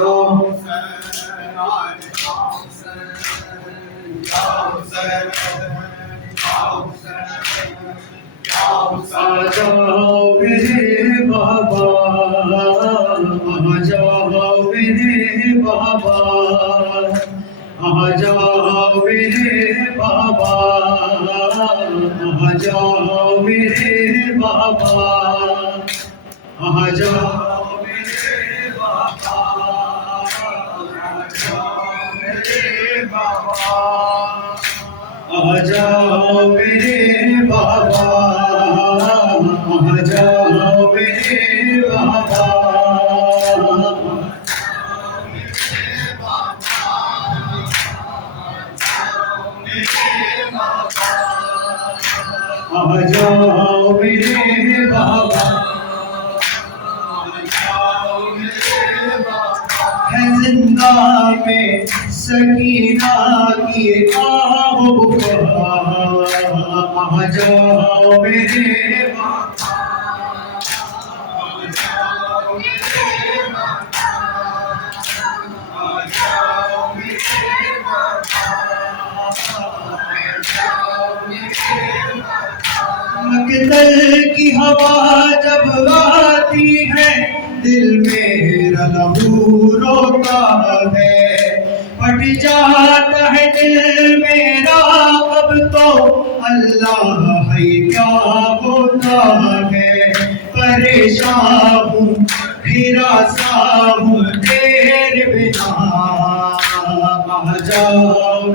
जाओ मेरे बाबा, आ जाओ मेरे बाबा, आ जाओ मेरे बाबा, आ जाओ मेरे बाबा, आ जाओ मेरे बाबा, आ जाओ मेरे बाबा, आ जाओ मेरे बाबा, आ जाओ मेरे बाबा, है जिंदा में सकीना की आहो, आ जाओ मेरे बाबा, मकदल की हवा जब आती है दिल मेरा लहू रोता है, फट जाता है दिल मेरा अब तो अल्लाह है क्या होता है, परेशान हूँ हिरासा हूँ तेरे बिना, आ जाओ